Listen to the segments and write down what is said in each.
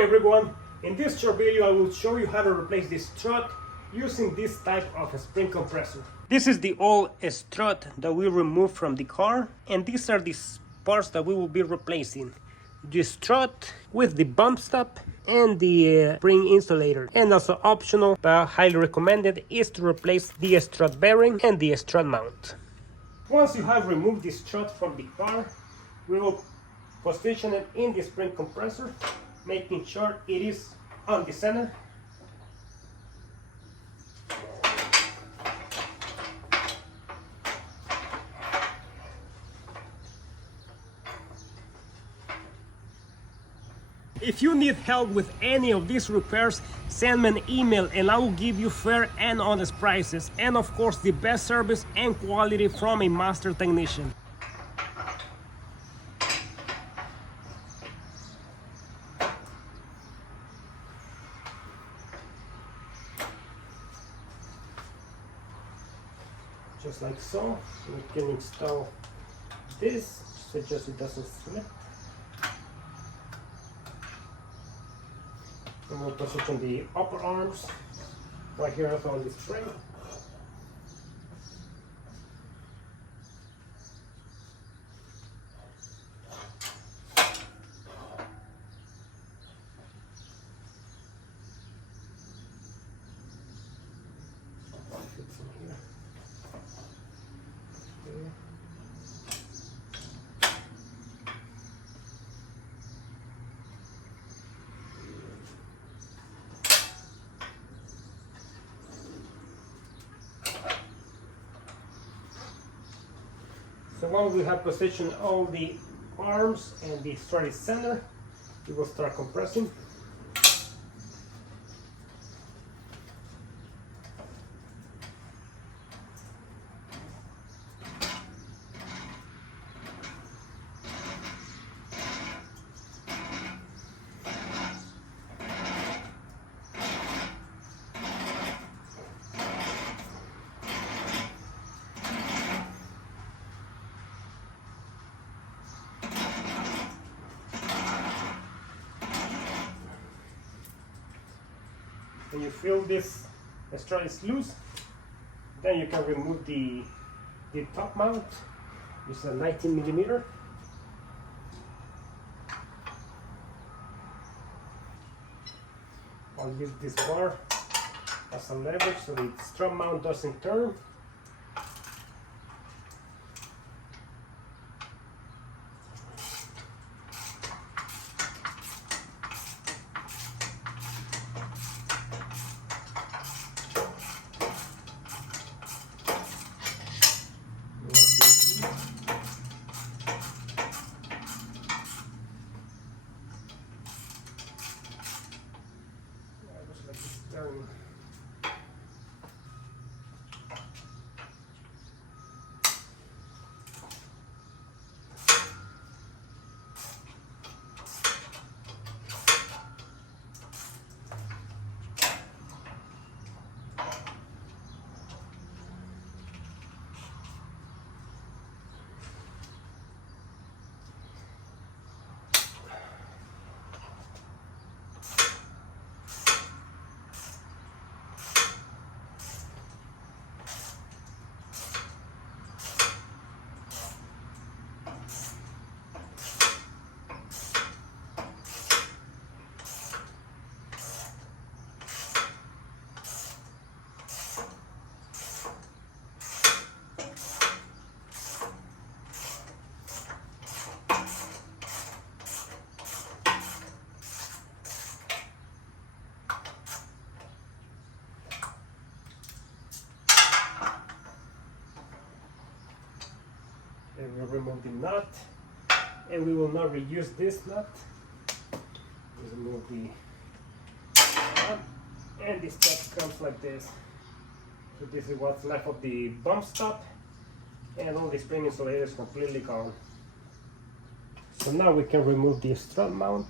everyone, in this short video I will show you how to replace this strut using this type of a spring compressor. This is the old strut that we removed from the car, and these are the parts that we will be replacing. The strut with the bump stop and the spring insulator, and also optional but highly recommended is to replace the strut bearing and the strut mount. Once you have removed the strut from the car, we will position it in the spring compressor, making sure it is on the center. If you need help with any of these repairs, send me an email and I will give you fair and honest prices, and of course the best service and quality from a master technician. Just like so, we can install this so just it doesn't slip. And we'll position the upper arms right here on the spring. Fits in here. Okay. So once we have positioned all the arms and the strut is center, we will start compressing. When you feel this strut is loose, then you can remove the top mount. This is a 19mm. I'll use this bar as a leverage so the strut mount doesn't turn. And we'll remove the nut, and we will not reuse this nut. We'll remove the nut, and this nut comes like this. So this is what's left of the bump stop, and all the spring insulator is completely gone. So now we can remove the strut mount,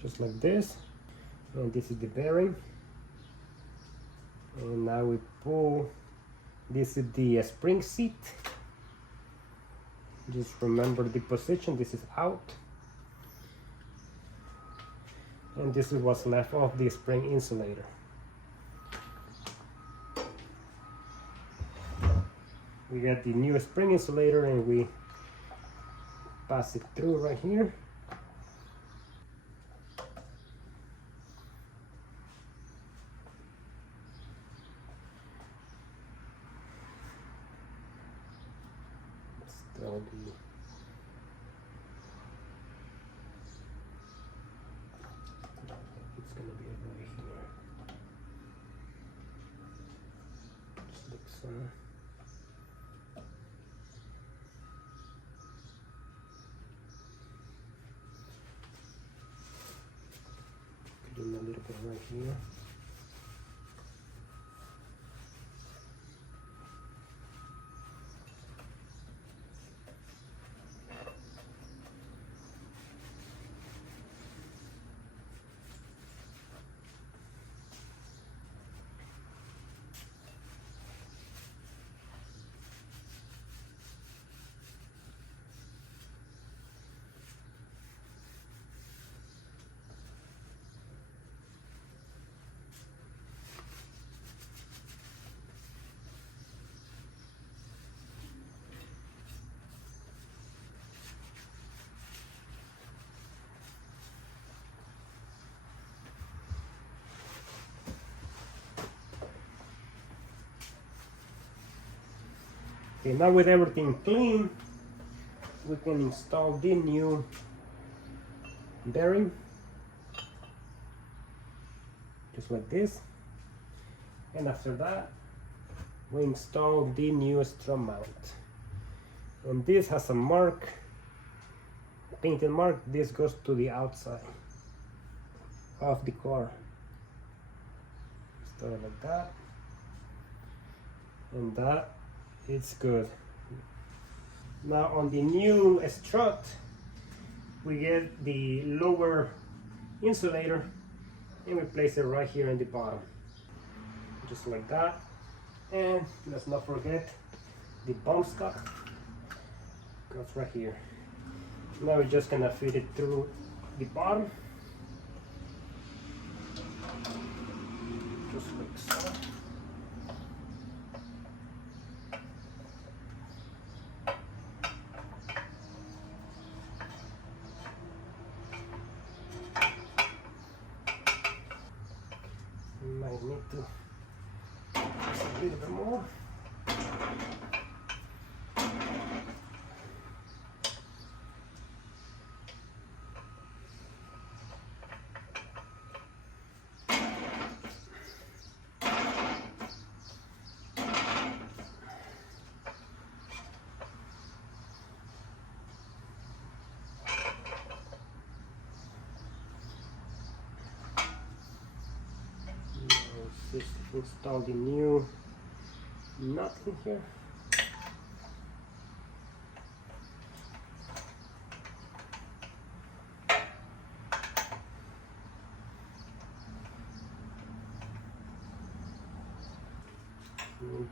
just like this, and this is the bearing. And now we pull. This is the spring seat. Just remember the position. This is out. And this is what's left of the spring insulator. We got the new spring insulator and we pass it through right here. Still it's gonna be right here. Just like so. Put in a little bit right here. Okay, now with everything clean, we can install the new bearing, just like this. And after that, we install the new strut mount. And this has a mark, a painted mark. This goes to the outside of the car. Start like that. And that, it's good. Now on the new strut, we get the lower insulator and we place it right here in the bottom. Just like that. And let's not forget the bump stop goes right here. Now we're just gonna feed it through the bottom. Just like so. Might need to just a little bit more. Just install the new nut in here.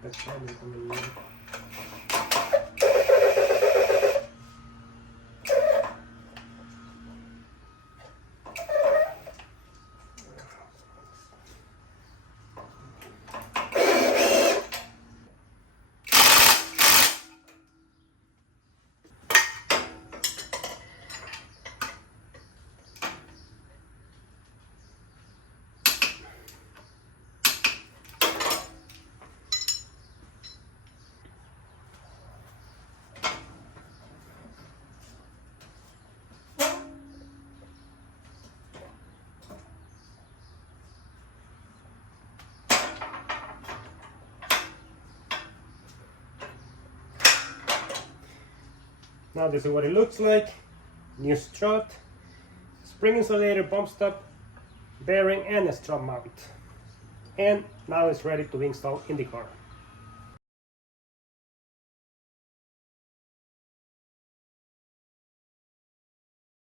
That's probably going to need. Now this is what it looks like. New strut, spring insulator, bump stop, bearing, and a strut mount. And now it's ready to be installed in the car.